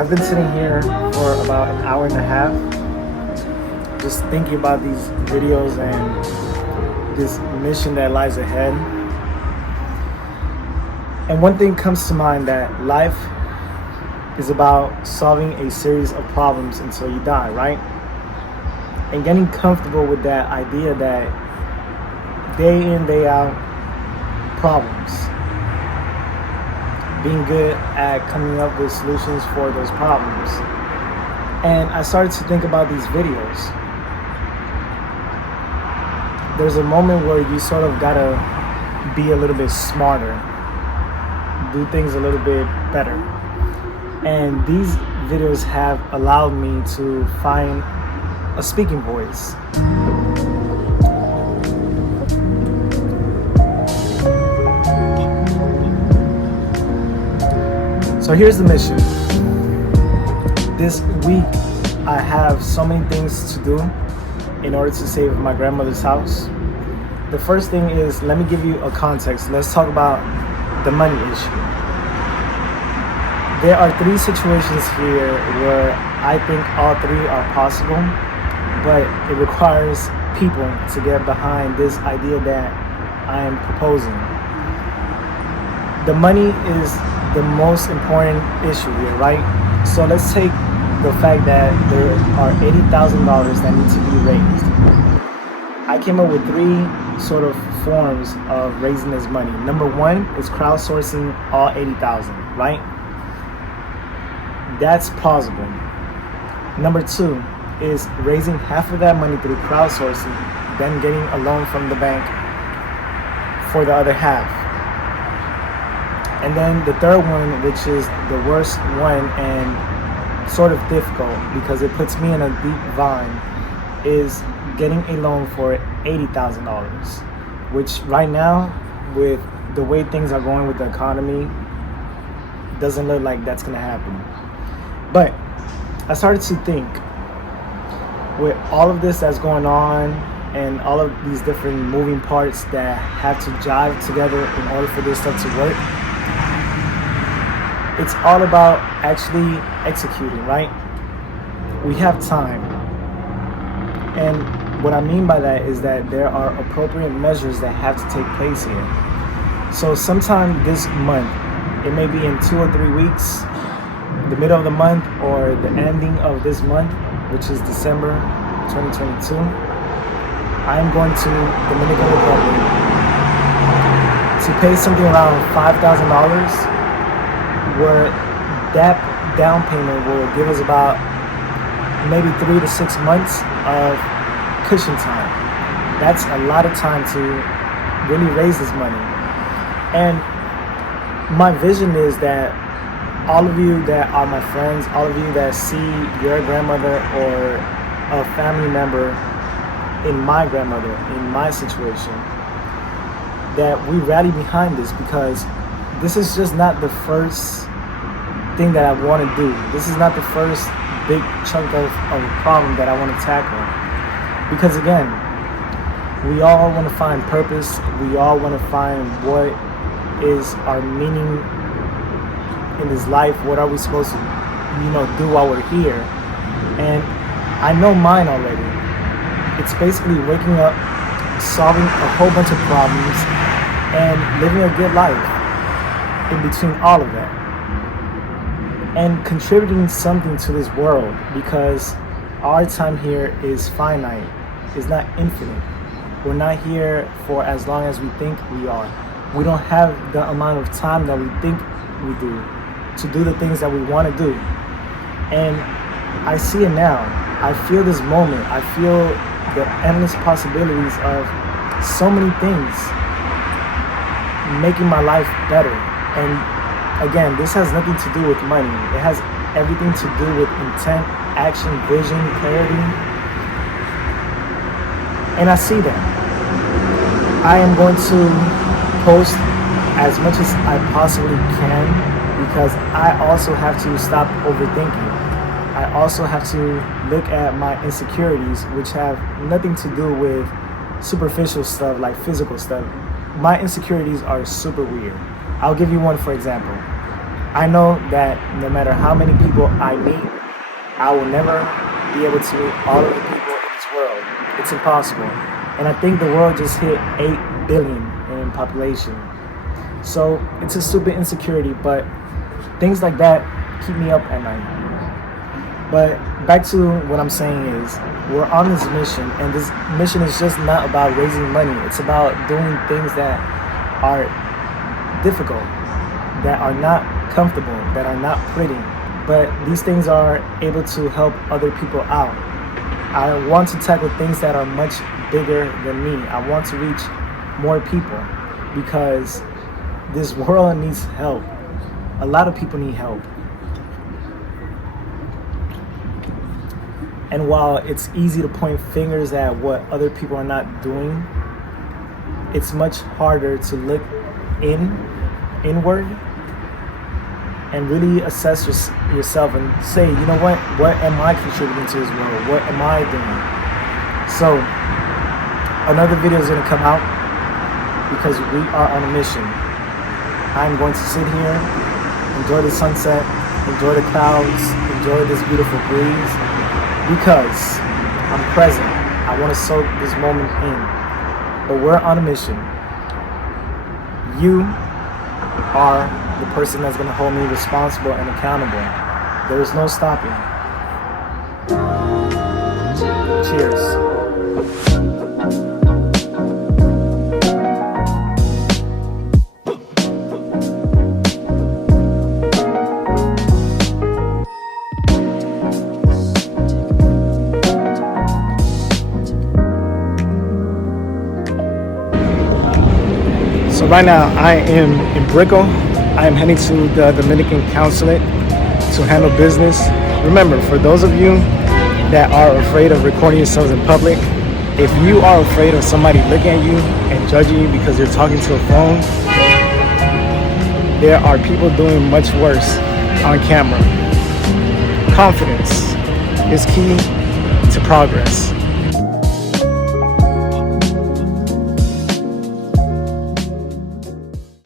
I've been sitting here for about an hour and a half just thinking about these videos and this mission that lies ahead. And one thing comes to mind, that life is about solving a series of problems until you die, right? And getting comfortable with that idea that day in, day out, problems. Being good at coming up with solutions for those problems. And I started to think about these videos. There's a moment where you sort of gotta be a little bit smarter, do things a little bit better. And these videos have allowed me to find a speaking voice. So here's the mission. This week I have so many things to do in order to save my grandmother's house. The first thing is, let me give you a context. Let's talk about the money issue. There are three situations here where I think all three are possible, but it requires people to get behind this idea that I am proposing. The money is the most important issue here, right? So let's take the fact that there are $80,000 that need to be raised. I came up with three sort of forms of raising this money. Number one is crowdsourcing all 80,000, right? That's plausible. Number two is raising half of that money through crowdsourcing, then getting a loan from the bank for the other half. And then the third one, which is the worst one and sort of difficult because it puts me in a deep bind, is getting a loan for $80,000, which right now, with the way things are going with the economy, doesn't look like that's gonna happen. But I started to think, with all of this that's going on and all of these different moving parts that have to jive together in order for this stuff to work, it's all about actually executing, right? We have time. And what I mean by that is that there are appropriate measures that have to take place here. So sometime this month, it may be in 2 or 3 weeks, the middle of the month or the ending of this month, which is December 2022, I'm going to Dominican Republic to pay something around $5,000, where that down payment will give us about maybe 3 to 6 months of cushion time. That's a lot of time to really raise this money. And my vision is that all of you that are my friends, all of you that see your grandmother or a family member in my grandmother, in my situation, that we rally behind this, because this is just not the first thing that I want to do. This is not the first big chunk of a problem that I want to tackle. Because again, we all want to find purpose. We all want to find what is our meaning in this life. What are we supposed to, do while we're here? And I know mine already. It's basically waking up, solving a whole bunch of problems, and living a good life in between all of that. And contributing something to this world, because our time here is finite, is not infinite. We're not here for as long as we think we are. We don't have the amount of time that we think we do to do the things that we want to do. And I see it now. I feel this moment. I feel the endless possibilities of so many things making my life better. And again, this has nothing to do with money. It has everything to do with intent, action, vision, clarity. And I see that. I am going to post as much as I possibly can, because I also have to stop overthinking. I also have to look at my insecurities, which have nothing to do with superficial stuff like physical stuff. My insecurities are super weird. I'll give you one for example. I know that no matter how many people I meet, I will never be able to meet all of the people in this world. It's impossible. And I think the world just hit 8 billion in population. So it's a stupid insecurity, but things like that keep me up at night. But back to what I'm saying is, we're on this mission, and this mission is just not about raising money. It's about doing things that are difficult, that are not comfortable, that are not pretty. But these things are able to help other people out. I want to tackle things that are much bigger than me. I want to reach more people because this world needs help. A lot of people need help. And while it's easy to point fingers at what other people are not doing, it's much harder to look inward and really assess yourself and say, you know what am I contributing to this world? What am I doing? So another video is going to come out because we are on a mission. I'm going to sit here, enjoy the sunset, enjoy the clouds, enjoy this beautiful breeze, because I'm present. I want to soak this moment in. But we're on a mission. You are the person that's going to hold me responsible and accountable. There is no stopping. Cheers. So right now I am in Brickell. I am heading to the Dominican Consulate to handle business. Remember, for those of you that are afraid of recording yourselves in public, if you are afraid of somebody looking at you and judging you because you're talking to a phone, there are people doing much worse on camera. Confidence is key to progress.